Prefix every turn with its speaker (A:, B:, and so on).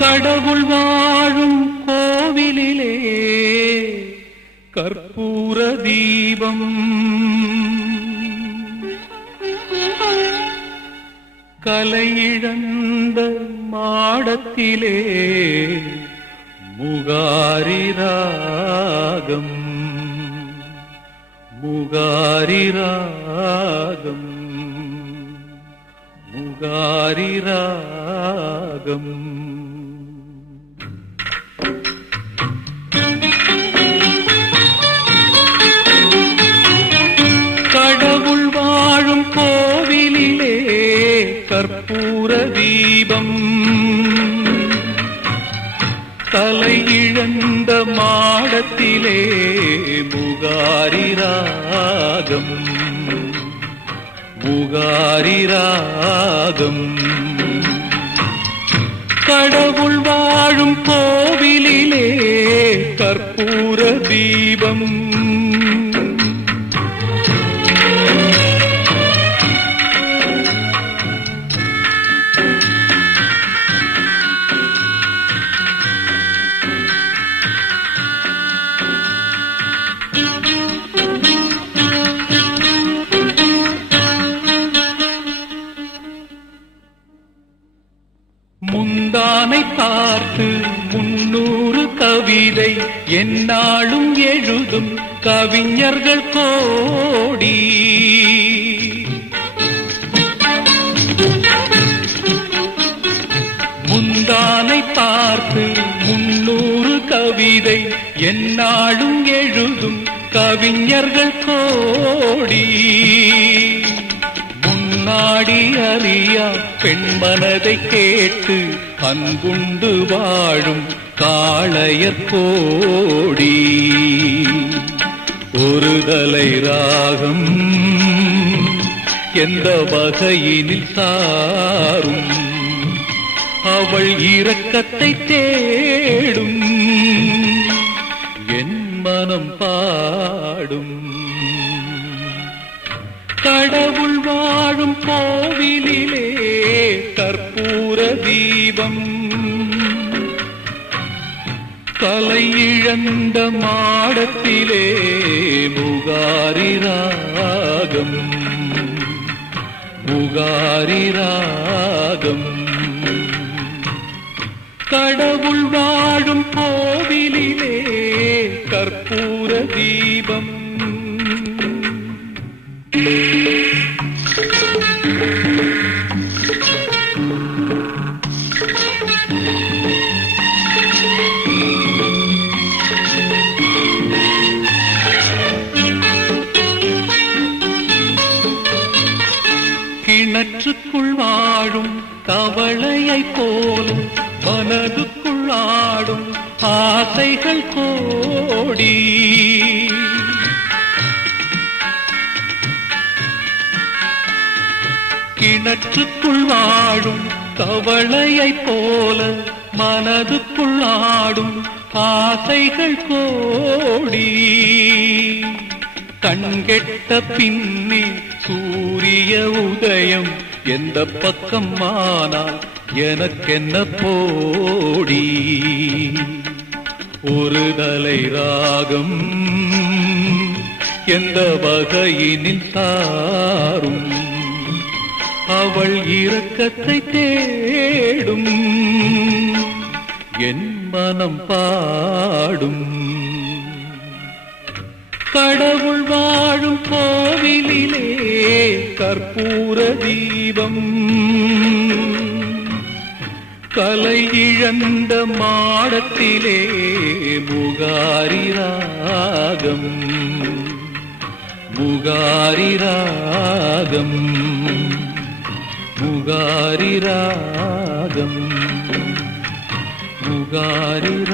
A: கடவுள் வாழும் கோவிலிலே கற்பூர தீபம். கலையிழந்த மாடத்திலே முகாரி ராகம். முகாரி ராகம். முகாரி ராகம். தலையிழந்த மாடத்திலே முகாரி ராகம் முகாரி ராகம் கடவுள் வாழும் கோவிலிலே கற்பூர தீபம் கவிதை என்னாலும் எழுதும் கவிஞர்கள் கோடி. முந்தானை பார்த்து முன்னூறு கவிதை என்னாலும் எழுதும் கவிஞர்கள் கோடி. முன்னாடி அறியா பெண் மனதை கேட்டு அன்புண்டு வாழும் காளையற்கோடி ஒரு தலை ராகம் எந்த வகையினில் தாரும் அவள் இரக்கத்தை தேடும். என் மனம் பாடும். கடவுள் வாழும் கோவிலிலே கற்பூர தீபம். கலை இழந்த மாடத்திலே புகாரி ராகம். புகாரி ராகம். கடவுள் வாழும் கோவிலிலே கற்பூர தீபம் கிணற்றுக்குள் வாழும் கவளையைப் போலும் மனதுக்குள் ஆடும் ஆசைகள் கோடி. கிணற்றுக்குள் வாழும் கவளையைப் போல மனதுக்குள் ஆடும் ஆசைகள் கோடி. கண்கெட்ட பின்னே சூரிய உதயம் எந்த பக்கம் ஆனால் எனக்கென்ன போடி? ஒரு தலை ராகம் எந்த வகையினில் தாரும்? அவள் இரக்கத்தை தேடும். என் மனம் பாடும். கடவுள் வாழும் கோவிலிலே கற்பூர தீபம். கலை இழந்த மாடத்திலே முகாரி ராகம். முகாரி ராகம். முகாரி ராகம். முகாரி